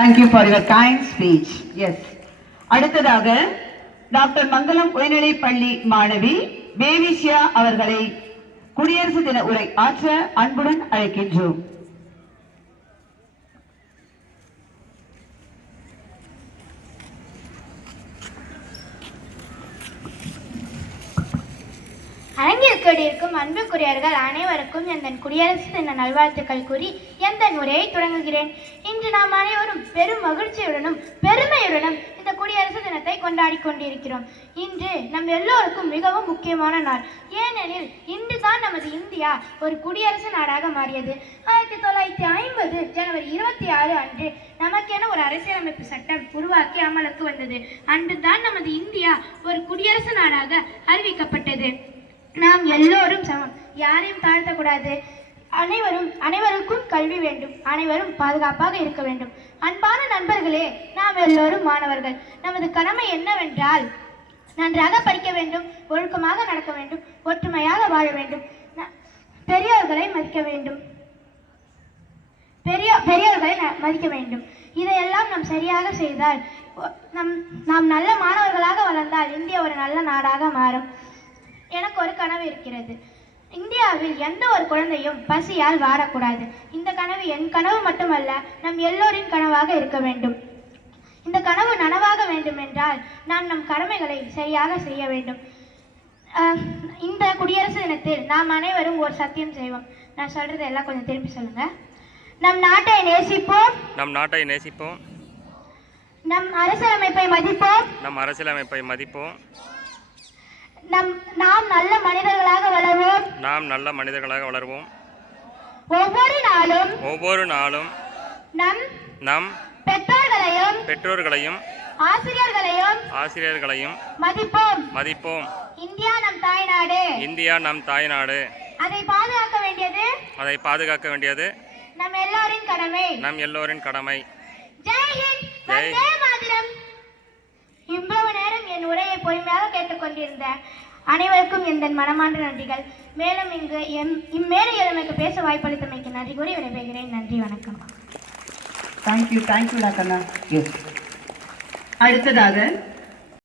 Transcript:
Thank you for your kind speech. Yes. அடுத்ததாக doctor மங்கலம் உயர்நிலை பள்ளி மாணவி பேவிஷியா அவர்களை குடியரசு தின உரை ஆற்ற அன்புடன் அழைக்கின்றோம். அரங்கில் கூடியிருக்கும் அன்புக்குரியவர்கள் அனைவருக்கும் எந்தன் குடியரசு தின நல்வாழ்த்துக்கள் கூறி எந்தன் உரையை தொடங்குகிறேன். இன்று நாம் அனைவரும் பெரும் மகிழ்ச்சியுடனும் பெருமையுடனும் இந்த குடியரசு தினத்தை கொண்டாடி கொண்டிருக்கிறோம். இன்று நம் எல்லோருக்கும் மிகவும் முக்கியமான நாள். ஏனெனில் இன்றுதான் நமது இந்தியா ஒரு குடியரசு நாடாக மாறியது. 1950 ஜனவரி 26 அன்று நமக்கென ஒரு அரசியலமைப்பு சட்டம் உருவாக்கி அமலுக்கு வந்தது. அன்றுதான் நமது இந்தியா ஒரு குடியரசு நாடாக அறிவிக்கப்பட்டது. நாம் எல்லோரும் சமம், யாரையும் தாழ்த்தக்கூடாது. அனைவருக்கும் கல்வி வேண்டும், அனைவரும் பாதுகாப்பாக இருக்க வேண்டும். அன்பான நண்பர்களே, நாம் எல்லோரும் மாணவர்கள். நமது கடமை என்னவென்றால் நன்றாக படிக்க வேண்டும், ஒழுக்கமாக நடக்க வேண்டும், ஒற்றுமையாக வாழ வேண்டும், பெரியோர்களை மதிக்க வேண்டும். பெரியோர்களை மதிக்க வேண்டும். இதையெல்லாம் நாம் சரியாக செய்தால், நாம் நல்ல மாணவர்களாக வளர்ந்தால் இந்தியா ஒரு நல்ல நாடாக மாறும். எனக்கு ஒரு கனவு இருக்கிறது. இந்தியாவில் எந்த ஒரு குழந்தையும் பசியால் வாடக்கூடாது. இந்த கனவு என் கனவு மட்டுமல்ல, நம் எல்லோரின் கனவாக இருக்க வேண்டும். இந்த கனவு நனவாக வேண்டும் என்றால் நாம் நம் கடமைகளை சரியாக செய்ய வேண்டும். இந்த குடியரசு தினத்தில் நாம் அனைவரும் ஒரு சத்தியம் செய்வோம். நான் சொல்றது எல்லாம் கொஞ்சம் திரும்பி சொல்லுங்க. நம் நாட்டை நேசிப்போம், நம் நாட்டை நேசிப்போம், நம் அரசியலமைப்பை மதிப்போம், நம் அரசியலமைப்பை மதிப்போம், நாம் நல்ல மனிதர்களாக வளர்வோம், நாம் நல்ல மனிதர்களாக வளர்வோம், ஒவ்வொரு நாளும் நம் பெற்றோர்களையும் ஆசிரியர்களையும் மதிப்போம். இந்தியா நம் தாய்நாடு, இந்தியா நம் தாய்நாடு. அதை பாதுகாக்க வேண்டியது நம் எல்லோரின் கடமை. ஜெய் ஹிந்த், வந்தே மாதரம். இவ்வளவு நேரம் என் உரையை பொறுமையாக கேட்டுக்கொண்டிருந்த அனைவருக்கும் எந்த மனமார்ந்த நன்றிகள். மேலும் இம்மேடையில் எனக்கு பேச வாய்ப்பளித்தமைக்கு நன்றி கூறி விடைபெறுகிறேன். நன்றி, வணக்கம். Thank you doctor. அடுத்ததாக